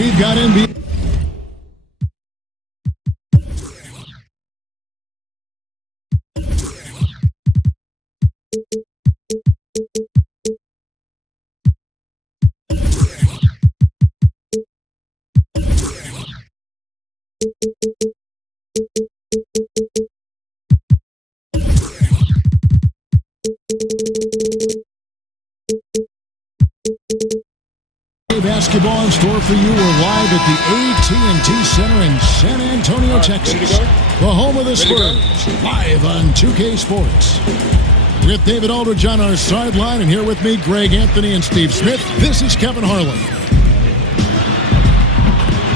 we've got NBA. Basketball in store for you. We're live at the AT&T Center in San Antonio, Texas. The home of the Spurs. Live on 2K Sports. With David Aldridge on our sideline, and here with me, Greg Anthony and Steve Smith. This is Kevin Harlan.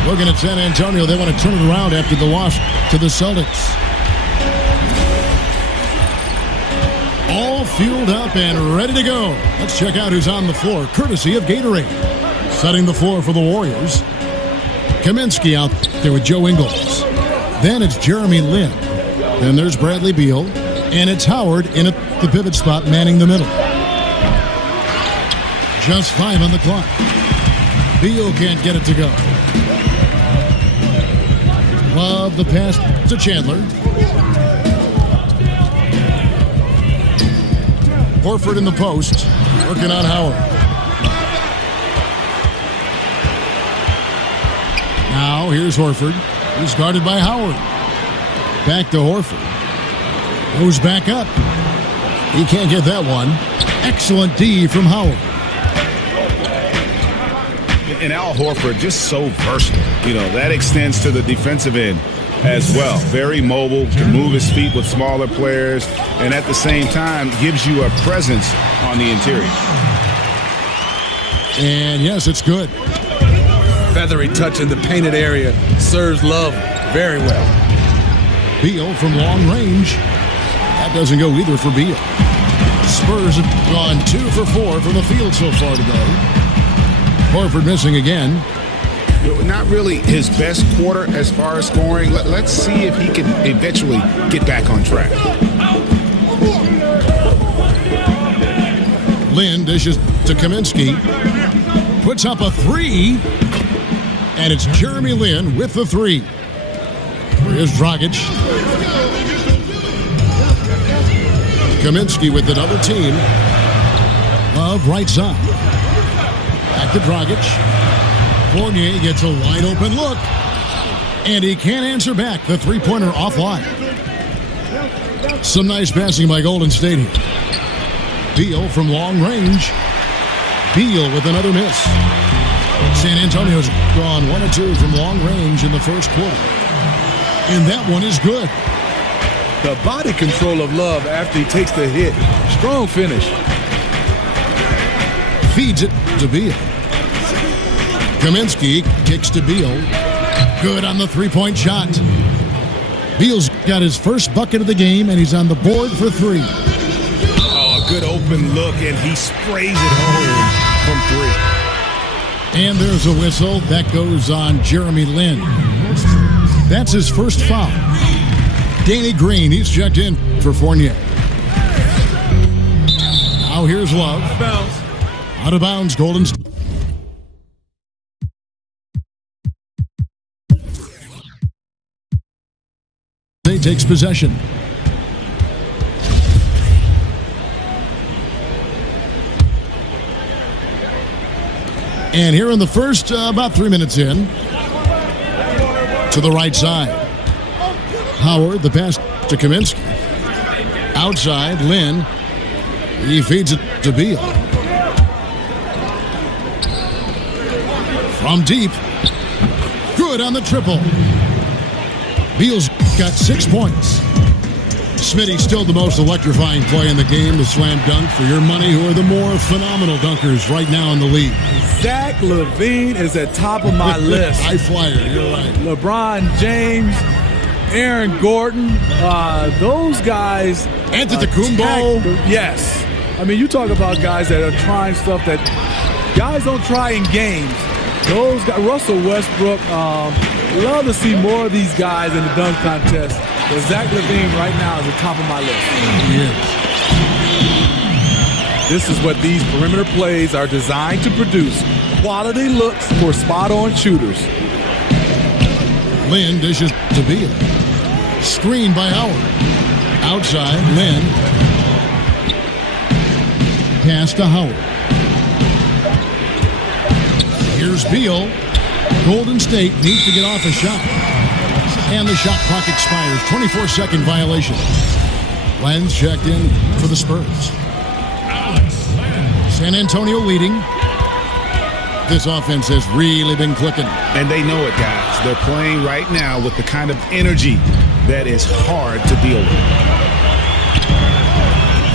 Looking at San Antonio, they want to turn it around after the loss to the Celtics. All fueled up and ready to go. Let's check out who's on the floor, courtesy of Gatorade. Setting the floor for the Warriors. Kaminsky out there with Joe Ingles. Then it's Jeremy Lin. Then there's Bradley Beal. And it's Howard in at the pivot spot, manning the middle. Just 5 on the clock. Beal can't get it to go. Love the pass to Chandler. Horford in the post, working on Howard. Now here's Horford. He's guarded by Howard. Back to Horford. Goes back up. He can't get that one. Excellent D from Howard. And Al Horford just so versatile. You know, that extends to the defensive end as well. Very mobile, can move his feet with smaller players, and at the same time gives you a presence on the interior. And yes, it's good. Feathery touch in the painted area serves Love very well. Beal from long range. That doesn't go either for Beal. Spurs have gone 2 for 4 from the field so far today. Horford missing again. Not really his best quarter as far as scoring. Let's see if he can eventually get back on track. Lin dishes to Kaminsky. Puts up a 3. And it's Jeremy Lin with the 3. Here's Dragic. Kaminsky with the double team. Love right side. Back to Dragic. Fournier gets a wide open look. And he can't answer back. The three-pointer offline. Some nice passing by Golden State here. Beal from long range. Beal with another miss. San Antonio's gone 1 of 2 from long range in the first quarter. And that one is good. The body control of Love after he takes the hit. Strong finish. Feeds it to Beal. Kaminsky kicks to Beal. Good on the three-point shot. Beal's got his first bucket of the game, and he's on the board for 3. Oh, a good open look, and he sprays it home from 3. And there's a whistle. That goes on Jeremy Lin. That's his first foul. Danny Green, he's checked in for Fournier. Now here's Love. Out of bounds, Golden State. Takes possession. And here in the first, about 3 minutes in, to the right side. Howard, the pass to Kaminsky. Outside, Lin. He feeds it to Beal. From deep. Good on the triple. Beal's got 6 points. Smitty still the most electrifying play in the game, the slam dunk. For your money, who are the more phenomenal dunkers right now in the league? Zach LaVine is at top of my list. High flyer, you're right. LeBron James, Aaron Gordon, those guys. Antetokounmpo. Yes. I mean, you talk about guys that are trying stuff that guys don't try in games. Those guys, Russell Westbrook, love to see more of these guys in the dunk contest. But Zach LaVine right now is at the top of my list. He is. This is what these perimeter plays are designed to produce. Quality looks for spot-on shooters. Lynn dishes to Beal. Screen by Howard. Outside, Lynn. Pass to Howard. Here's Beal. Golden State needs to get off a shot. And the shot clock expires. 24-second violation. Len's checked in for the Spurs. San Antonio leading. This offense has really been clicking. And they know it, guys. They're playing right now with the kind of energy that is hard to deal with.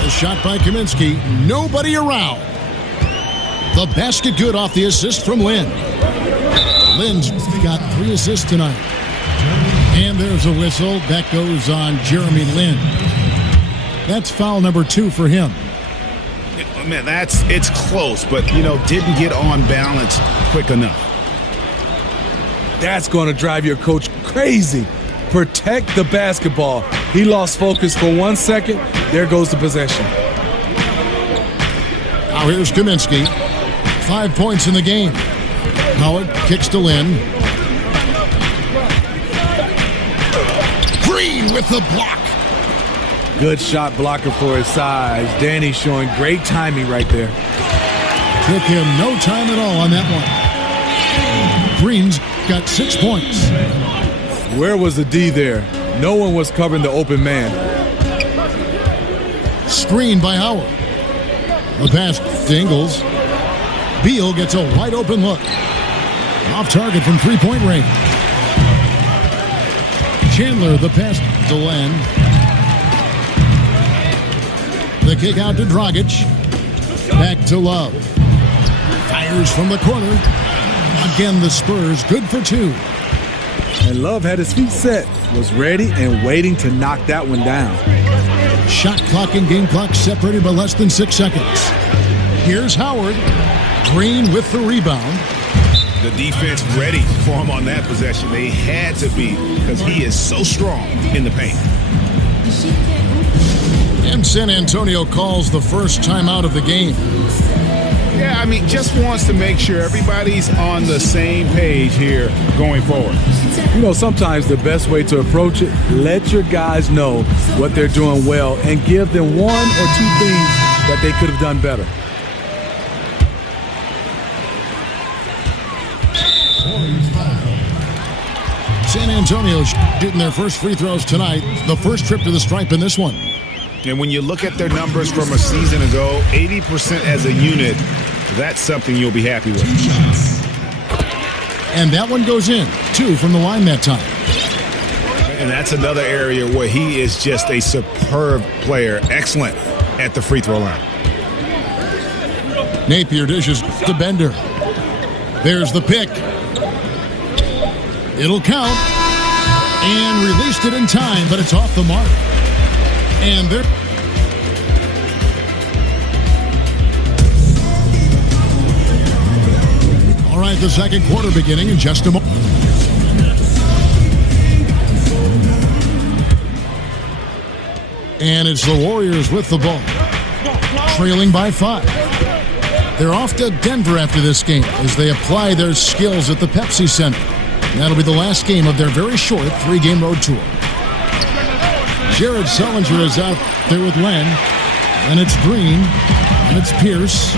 A shot by Kaminsky. Nobody around. The basket good off the assist from Lynn. Lynn's got 3 assists tonight. And there's a whistle. That goes on Jeremy Lin. That's foul number 2 for him. Man, it's close, but, didn't get on balance quick enough. That's going to drive your coach crazy. Protect the basketball. He lost focus for 1 second. There goes the possession. Now here's Kaminsky. 5 points in the game. Howard kicks to Lynn. Green with the block. Good shot blocker for his size. Danny showing great timing right there. Took him no time at all on that one. Green's got 6 points. Where was the D there? No one was covering the open man. Screen by Howard. The pass to Ingles. Beal gets a wide open look. Off target from 3-point range. Chandler the pass to Len. The kick out to Dragic. Back to Love. Fires from the corner. Again, the Spurs good for 2. And Love had his feet set, was ready and waiting to knock that one down. Shot clock and game clock separated by less than 6 seconds. Here's Howard. Green with the rebound. The defense ready for him on that possession. They had to be because he is so strong in the paint. And San Antonio calls the first timeout of the game. Yeah, just wants to make sure everybody's on the same page here going forward. Sometimes the best way to approach it, let your guys know what they're doing well and give them 1 or 2 things that they could have done better. San Antonio shooting their first free throws tonight. The first trip to the stripe in this one. And when you look at their numbers from a season ago, 80% as a unit, that's something you'll be happy with. And that one goes in. 2 from the line that time. And that's another area where he is just a superb player. Excellent at the free throw line. Napier dishes to Bender. There's the pick. It'll count. And released it in time, but it's off the mark. And there. All right, the second quarter beginning in just a moment. And it's the Warriors with the ball. Trailing by 5. They're off to Denver after this game as they apply their skills at the Pepsi Center. And that'll be the last game of their very short 3-game road tour. Jared Sullinger is out there with Len. And it's Green. And it's Pierce.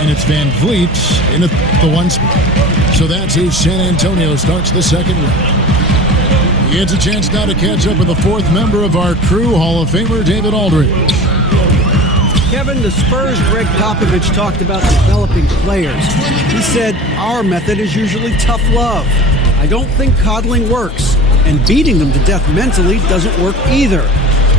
And it's Van Vliet in the 1 spot. So that's who San Antonio starts the second round. He gets a chance now to catch up with the 4th member of our crew, Hall of Famer David Aldridge. Kevin, the Spurs' Greg Popovich talked about developing players. He said, our method is usually tough love. I don't think coddling works, and beating them to death mentally doesn't work either.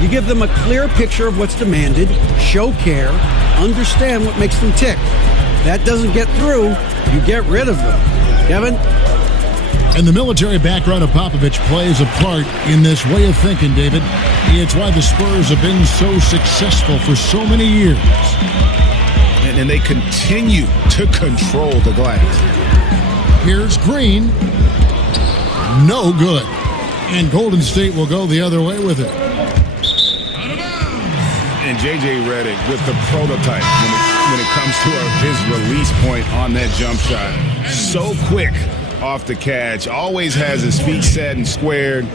You give them a clear picture of what's demanded, show care, understand what makes them tick. If that doesn't get through, you get rid of them. Kevin? And the military background of Popovich plays a part in this way of thinking, David. It's why the Spurs have been so successful for so many years. And they continue to control the glass. Here's Green. No good. And Golden State will go the other way with it. And J.J. Redick with the prototype. when it comes to his release point on that jump shot. So quick off the catch. Always has his feet set and squared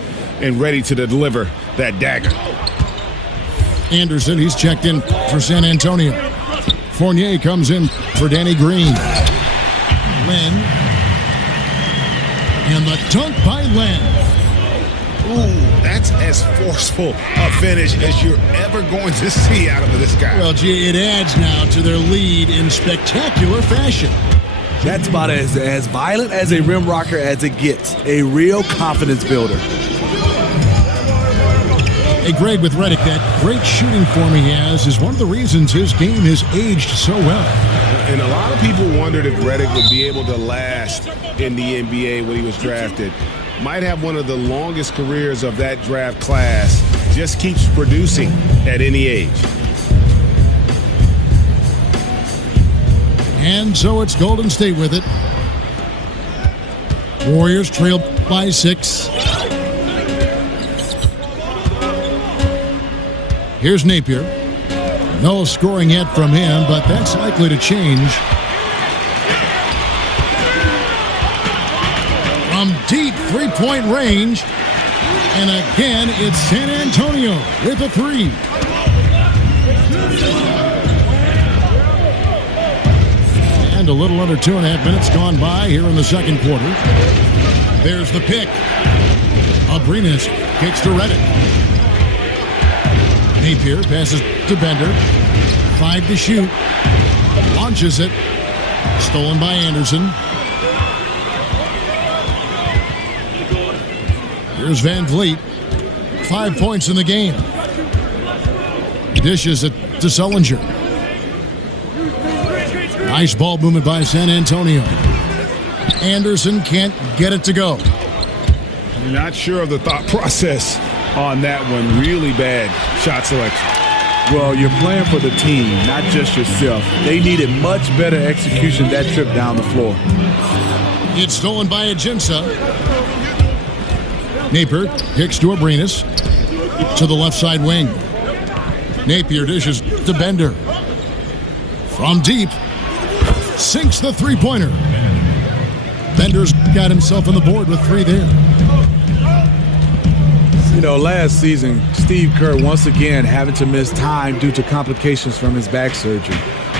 and ready to deliver that dagger. Anderson, he's checked in for San Antonio. Fournier comes in for Danny Green. Len. And the dunk by Len. Ooh, that's as forceful a finish as you're ever going to see out of this guy. Well, gee, it adds now to their lead in spectacular fashion. That's about as violent as a rim rocker as it gets. A real confidence builder. Hey, Greg, with Redick, that great shooting form he has is one of the reasons his game has aged so well. And a lot of people wondered if Redick would be able to last in the NBA when he was drafted. Might have one of the longest careers of that draft class. Just keeps producing at any age. And so it's Golden State with it. Warriors trail by 6. Here's Napier. No scoring yet from him, but that's likely to change. From deep three-point range. And again, it's San Antonio with a 3. And a little under 2.5 minutes gone by here in the second quarter. There's the pick. Abrinas kicks to Redick. Napier passes to Bender. 5 to shoot. Launches it. Stolen by Anderson. Here's Van Vliet. 5 points in the game. Dishes it to Sullinger. Nice ball movement by San Antonio. Anderson can't get it to go. Not sure of the thought process on that one. Really bad shot selection. Well, you're playing for the team, not just yourself. They needed much better execution that trip down the floor. It's stolen by Ajinça. Napier kicks to Abrinas. To the left side wing. Napier dishes to Bender. From deep. Sinks the three-pointer. Bender's got himself on the board with 3 there. You know, last season, Steve Kerr once again having to miss time due to complications from his back surgery.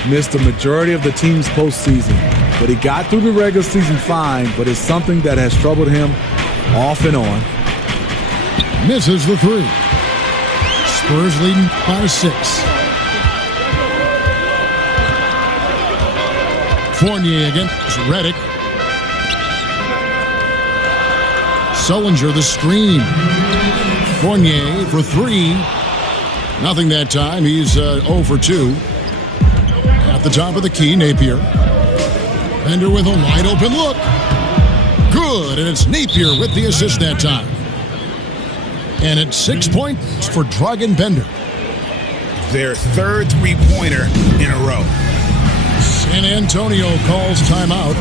Missed the majority of the team's postseason. But he got through the regular season fine, but it's something that has troubled him off and on. Misses the 3. Spurs leading by 6. Fournier against Redick. Sullinger the screen. Fournier for 3. Nothing that time. He's 0 for 2. At the top of the key, Napier. Bender with a wide open look. Good, and it's Napier with the assist that time. And it's 6 points for Dragan Bender. Their third three-pointer in a row. San Antonio calls timeout.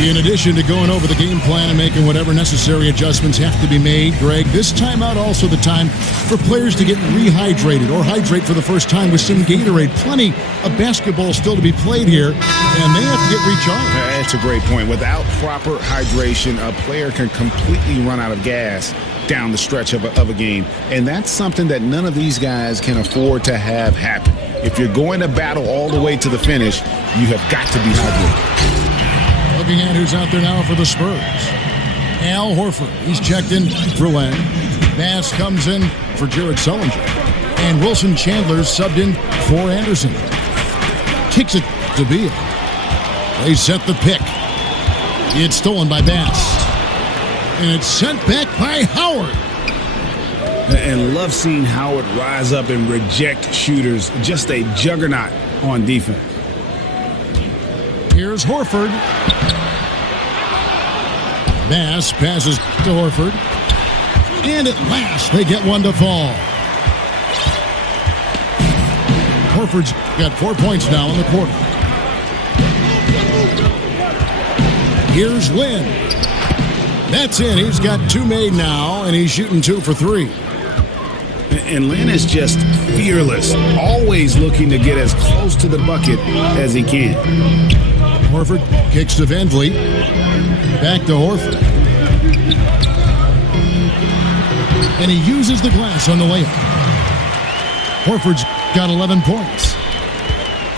In addition to going over the game plan and making whatever necessary adjustments have to be made, Greg, this timeout also the time for players to get rehydrated or hydrate for the first time with some Gatorade. Plenty of basketball still to be played here, and they have to get recharged. That's a great point. Without proper hydration, a player can completely run out of gas down the stretch of a game, and that's something that none of these guys can afford to have happen. If you're going to battle all the way to the finish, you have got to be hydrated. Looking at who's out there now for the Spurs. Al Horford, he's checked in for Len. Bass comes in for Jared Sullinger. And Wilson Chandler's subbed in for Anderson. Kicks it to Beal. They set the pick. It's stolen by Bass. And it's sent back by Howard. And love seeing Howard rise up and reject shooters. Just a juggernaut on defense. Here's Horford. Bass passes to Horford. And at last, they get one to fall. Horford's got 4 points now in the quarter. Here's Lynn. That's it. He's got 2 made now, and he's shooting 2 for 3. And Lynn is just fearless, always looking to get as close to the bucket as he can. Horford kicks to Van Vliet. Back to Horford. And he uses the glass on the layup. Horford's got 11 points.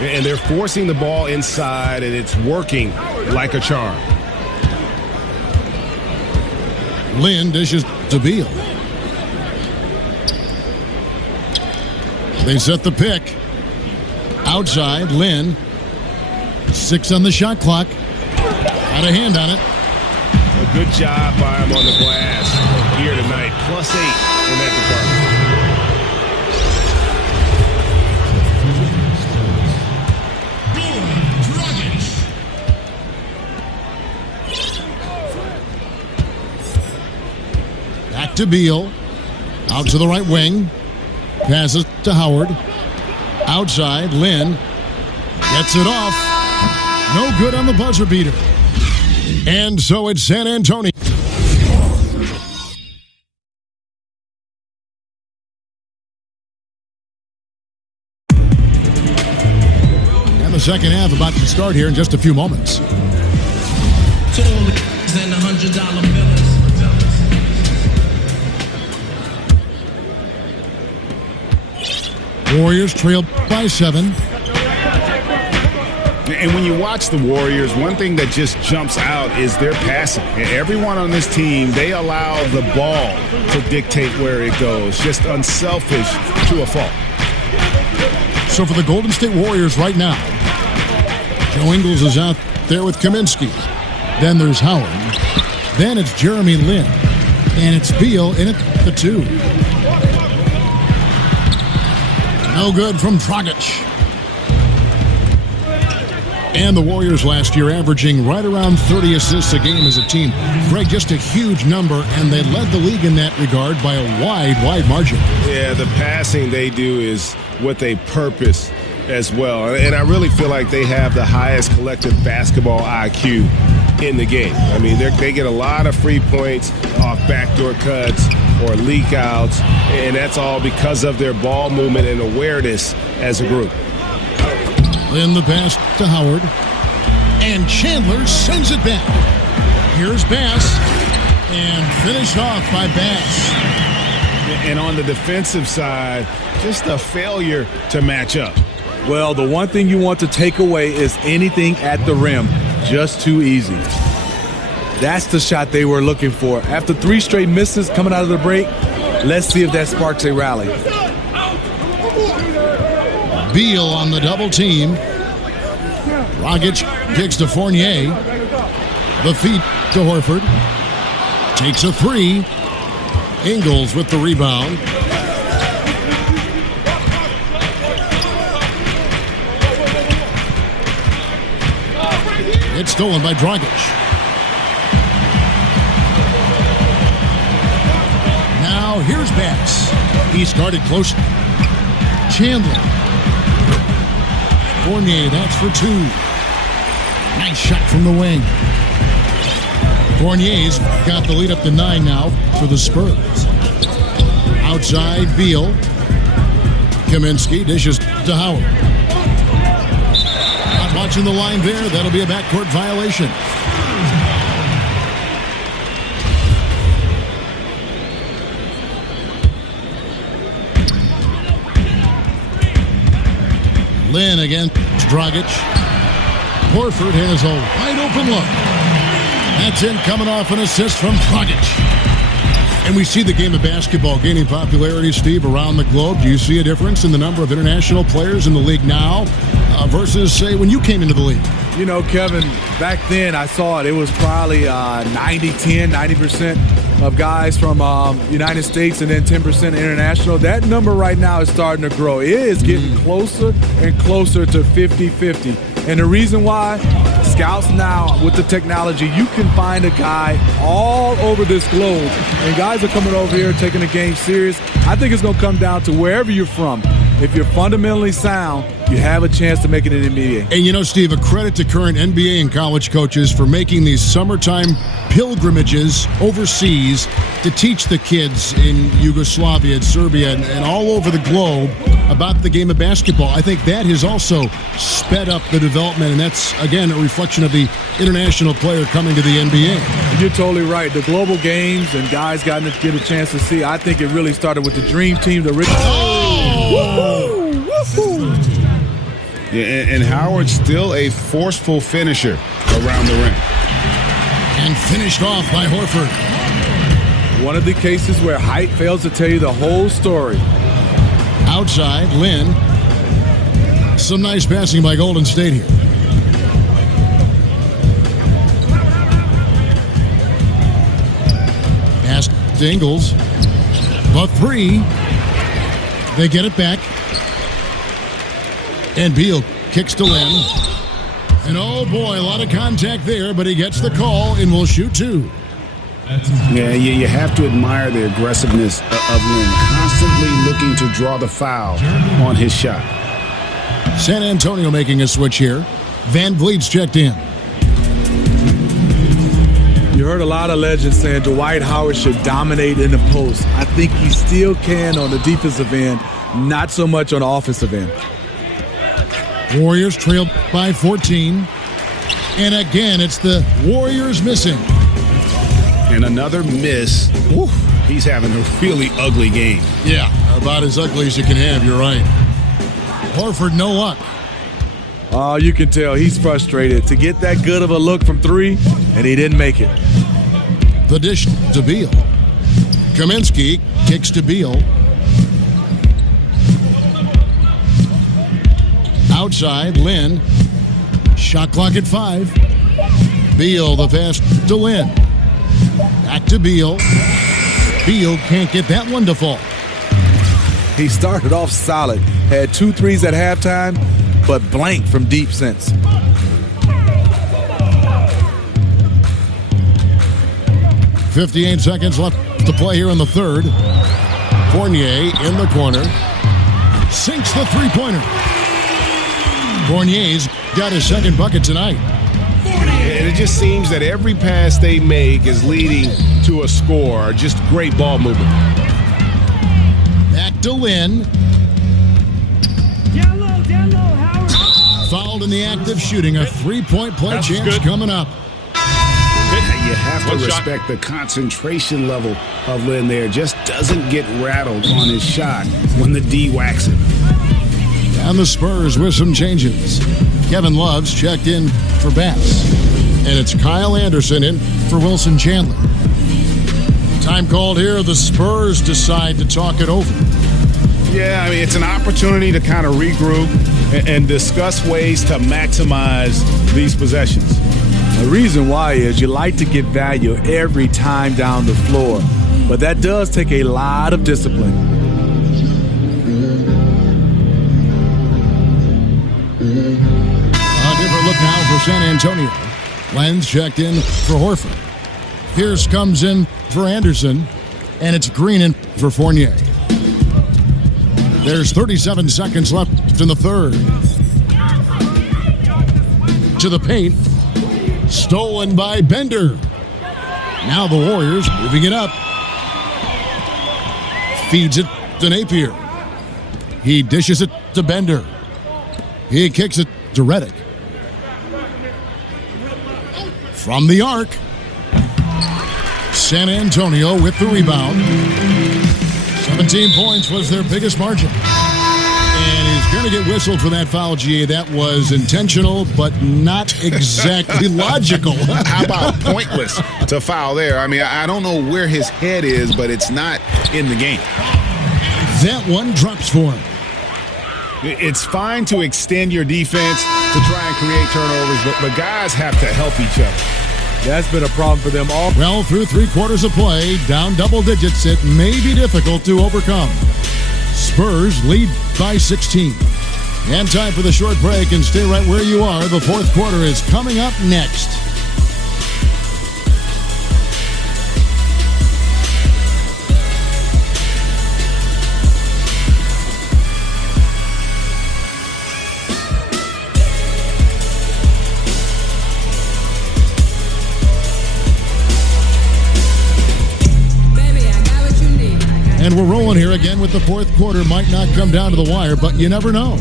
And they're forcing the ball inside, and it's working like a charm. Lynn dishes to Beal. They set the pick. Outside, Lynn. 6 on the shot clock. Got a hand on it. A good job by him on the glass here tonight. +8 in that department. Back to Beal. Out to the right wing. Passes to Howard. Outside, Lynn. Gets it off. No good on the buzzer beater. And so it's San Antonio. And the second half about to start here in just a few moments. To all the kids and the $100 bills. Warriors trail by 7. And when you watch the Warriors, one thing that just jumps out is their passing. And everyone on this team, they allow the ball to dictate where it goes. Just unselfish to a fault. So for the Golden State Warriors right now, Joe Ingles is out there with Kaminsky. Then there's Howard. Then it's Jeremy Lin. And it's Beal in at the 2. No good from Dragic. And the Warriors last year averaging right around 30 assists a game as a team. Greg, just a huge number, and they led the league in that regard by a wide margin. Yeah, the passing they do is what they purpose as well. And I really feel like they have the highest collective basketball IQ in the game. I mean, they get a lot of free points off backdoor cuts or leak outs, and that's all because of their ball movement and awareness as a group. Then the pass to Howard. And Chandler sends it back. Here's Bass. And finished off by Bass. And on the defensive side, just a failure to match up. Well, the one thing you want to take away is anything at the rim. Just too easy. That's the shot they were looking for. After 3 straight misses coming out of the break, let's see if that sparks a rally. Beal on the double team. Dragic kicks to Fournier. The feed to Horford. Takes a 3. Ingles with the rebound. It's stolen by Dragic. Now here's Bass. He started close. Chandler. Fournier, that's for 2. Nice shot from the wing. Fournier's got the lead up to 9 now for the Spurs. Outside, Beal. Kaminsky dishes to Howard. Not watching the line there. That'll be a backcourt violation. Lynn against Dragic. Horford has a wide open look. That's in, coming off an assist from Dragic. And we see the game of basketball gaining popularity, Steve, around the globe. Do you see a difference in the number of international players in the league now versus, say, when you came into the league? You know, Kevin, back then I saw it. It was probably 90% of guys from United States and then 10% international. That number right now is starting to grow. It is getting closer and closer to 50-50. And the reason why, scouts now with the technology, you can find a guy all over this globe. And guys are coming over here taking the game serious. I think it's going to come down to wherever you're from. If you're fundamentally sound, you have a chance to make it in the NBA. And you know, Steve, a credit to current NBA and college coaches for making these summertime pilgrimages overseas to teach the kids in Yugoslavia and Serbia and all over the globe about the game of basketball. I think that has also sped up the development, and that's, again, a reflection of the international player coming to the NBA. You're totally right. The global games and guys got to get a chance to see. I think it really started with the Dream Team, the original. Yeah, and Howard's still a forceful finisher around the rim. And finished off by Horford. One of the cases where height fails to tell you the whole story. Outside, Lynn. Some nice passing by Golden State here. Pass to Ingles. The three. They get it back. And Beal kicks to Lynn. And oh boy, a lot of contact there, but he gets the call and will shoot two. Yeah, you have to admire the aggressiveness of Lynn, constantly looking to draw the foul on his shot. San Antonio making a switch here. Van Vliet's checked in. You heard a lot of legends saying Dwight Howard should dominate in the post. I think he still can on the defensive end, not so much on the offensive end. Warriors trail by 14. And again, it's the Warriors missing. And another miss. Woo, he's having a really ugly game. Yeah, about as ugly as you can have, you're right. Horford, no luck. Oh, you can tell he's frustrated to get that good of a look from three, and he didn't make it. The dish to Beal. Kaminsky kicks to Beal. Outside, Lynn. Shot clock at 5. Beal, the pass to Lynn. Back to Beal. Beal can't get that one to fall. He started off solid, had 2 threes at halftime, but blanked from deep since. .58 seconds left to play here in the third. Fournier in the corner. Sinks the three-pointer. Fournier's got his second bucket tonight. And it just seems that every pass they make is leading to a score. Just great ball movement. Back to Lynn. Down low, Howard. Fouled in the act of shooting. A three-point play chance coming up. You have to respect the concentration level of Lynn there. Just doesn't get rattled on his shot when the D whacks it. And the Spurs with some changes. Kevin Love's checked in for Bass. And it's Kyle Anderson in for Wilson Chandler. Time called here. The Spurs decide to talk it over. Yeah, I mean, it's an opportunity to kind of regroup and discuss ways to maximize these possessions. The reason why is you like to get value every time down the floor, but that does take a lot of discipline. A different look now for San Antonio. Lenz checked in for Horford. Pierce comes in for Anderson, and it's Green in for Fournier. There's 37 seconds left in the third. To the paint. Stolen by Bender. Now the Warriors moving it up. Feeds it to Napier. He dishes it to Bender. He kicks it to Redick. From the arc. San Antonio with the rebound. 17 points was their biggest margin. And he's going to get whistled for that foul, GA. That was intentional, but not exactly logical. How about pointless to foul there? I mean, I don't know where his head is, but it's not in the game. That one drops for him. It's fine to extend your defense to try and create turnovers, but guys have to help each other. That's been a problem for them all. Well, through 3 quarters of play, down double digits, it may be difficult to overcome. Spurs lead by 16. And time for the short break, and stay right where you are. The fourth quarter is coming up next. And we're rolling here again with the fourth quarter. Might not come down to the wire, but you never know.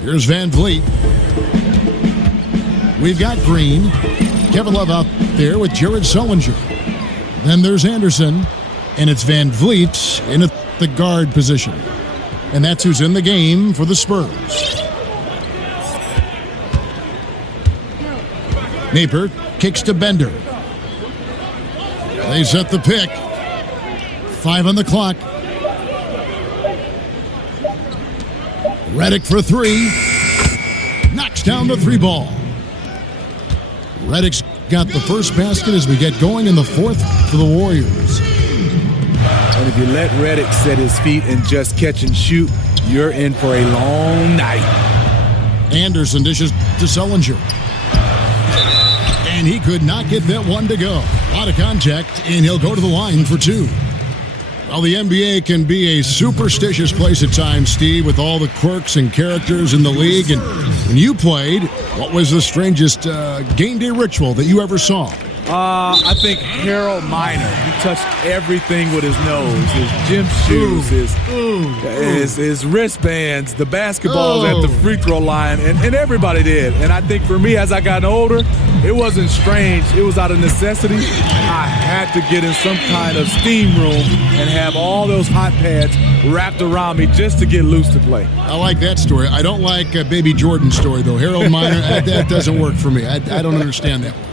Here's Van Vliet. We've got Green. Kevin Love out there with Jared Sullinger. Then there's Anderson. And it's Van Vliet in the guard position. And that's who's in the game for the Spurs. Napier kicks to Bender. They set the pick. 5 on the clock. Redick for 3. Knocks down the 3 ball. Redick's got the first basket as we get going in the fourth for the Warriors. And if you let Redick set his feet and just catch and shoot, you're in for a long night. Anderson dishes to Sullinger. And he could not get that one to go. A lot of contact, and he'll go to the line for 2. Well, the NBA can be a superstitious place at times, Steve, with all the quirks and characters in the league. And when you played, what was the strangest game day ritual that you ever saw? I think Harold Miner. He touched everything with his nose, his gym shoes, his wristbands, the basketballs at the free throw line, and everybody did. And I think for me, as I got older, it wasn't strange. It was out of necessity. I had to get in some kind of steam room and have all those hot pads wrapped around me just to get loose to play. I like that story. I don't like Baby Jordan's story, though. Harold Miner, that doesn't work for me. I don't understand that one.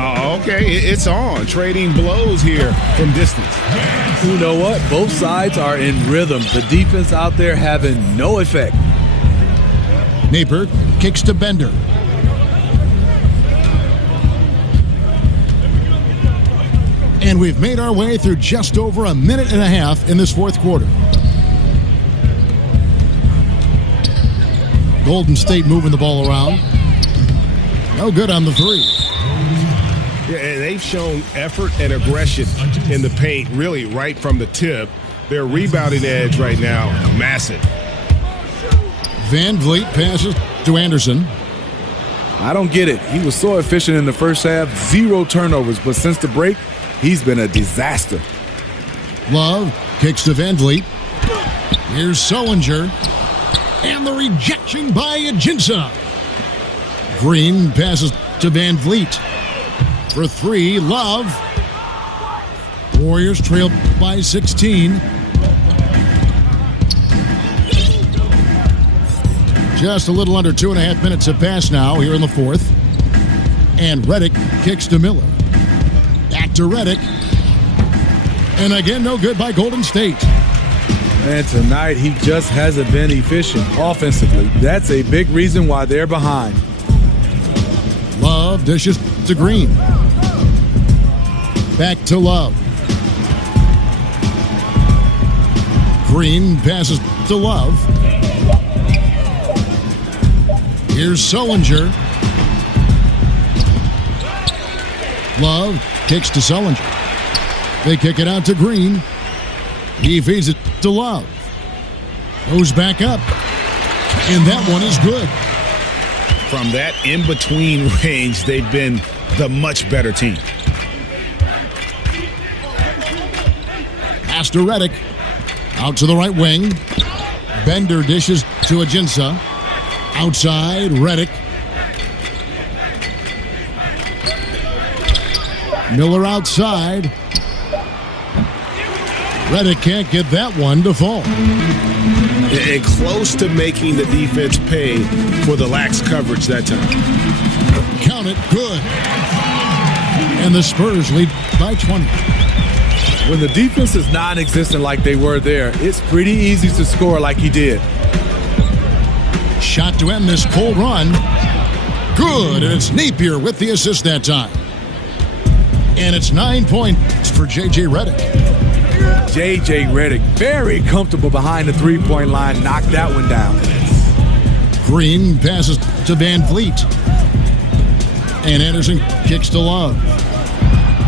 Oh, okay. It's on. Trading blows here from distance. You know what? Both sides are in rhythm. The defense out there having no effect. Napier kicks to Bender. And we've made our way through just over a minute and a half in this fourth quarter. Golden State moving the ball around. No good on the 3. Yeah, and they've shown effort and aggression in the paint, really right from the tip. Their rebounding edge right now, massive. Van Vliet passes to Anderson. I don't get it. He was so efficient in the first half, 0 turnovers, but since the break, he's been a disaster. Love kicks to Van Vliet. Here's Sullinger. And the rejection by Ajinça. Green passes to Van Vliet. For 3, Love. Warriors trail by 16. Just a little under 2.5 minutes have passed now here in the fourth. And Redick kicks to Miller. Back to Redick. And again, no good by Golden State. And tonight, he just hasn't been efficient offensively. That's a big reason why they're behind. Love dishes to Green. Back to Love. Green passes to Love. Here's Sullinger. Love kicks to Sullinger. They kick it out to Green. He feeds it to Love. Goes back up. And that one is good. From that in-between range, they've been the much better team. Pass to Redick. Out to the right wing. Bender dishes to Ajinça. Outside, Redick. Miller outside. Redick can't get that one to fall. And close to making the defense pay for the lax coverage that time. Count it, good. And the Spurs lead by 20. When the defense is non-existent like they were there, it's pretty easy to score like he did. Shot to end this cold run. Good, and it's Napier with the assist that time. And it's 9 points for J.J. Redick. J.J. Redick, very comfortable behind the three-point line, knocked that one down. Green passes to Van Vliet. And Anderson kicks to Love.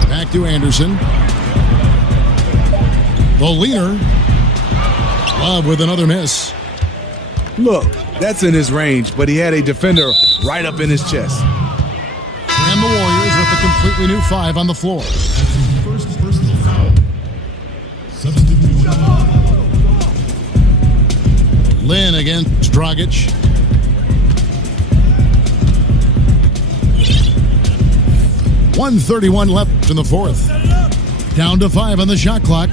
Back to Anderson. The leader. Love with another miss. Look, that's in his range, but he had a defender right up in his chest. And the Warriors with a completely new 5 on the floor. First personal foul. Substitution. Lynn against Dragic. .131 left in the fourth. Down to 5 on the shot clock.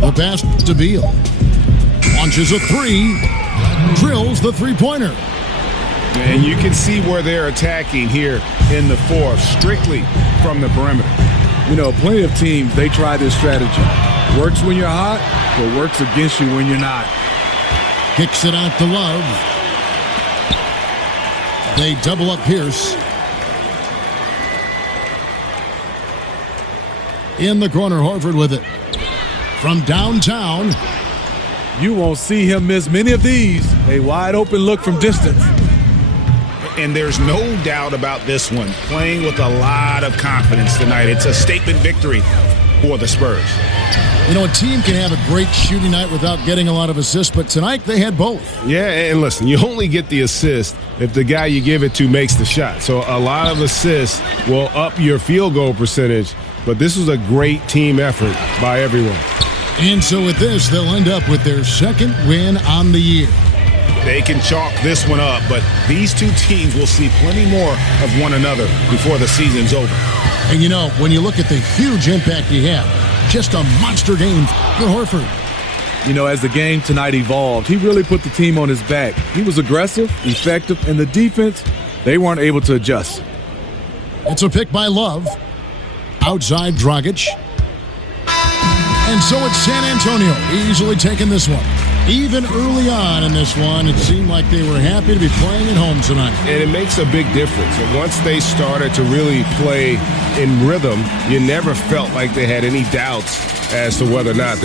The pass to Beal. Launches a 3. Drills the three-pointer. And you can see where they're attacking here in the fourth, strictly from the perimeter. You know, plenty of teams, they try this strategy. Works when you're hot, but works against you when you're not. Kicks it out to Love. They double up Pierce. In the corner, Horford with it. From downtown. You won't see him miss many of these. A wide open look from distance. And there's no doubt about this one. Playing with a lot of confidence tonight. It's a statement victory for the Spurs. You know, a team can have a great shooting night without getting a lot of assists, but tonight they had both. Yeah, and listen, you only get the assist if the guy you give it to makes the shot. So a lot of assists will up your field goal percentage, but this was a great team effort by everyone. And so with this, they'll end up with their second win on the year. They can chalk this one up, but these two teams will see plenty more of one another before the season's over. And you know, when you look at the huge impact he had, just a monster game for Horford. You know, as the game tonight evolved, he really put the team on his back. He was aggressive, effective, and the defense, they weren't able to adjust. It's a pick by Love. Outside Dragic. And so it's San Antonio easily taking this one. Even early on in this one, it seemed like they were happy to be playing at home tonight. And it makes a big difference. And once they started to really play in rhythm, you never felt like they had any doubts as to whether or not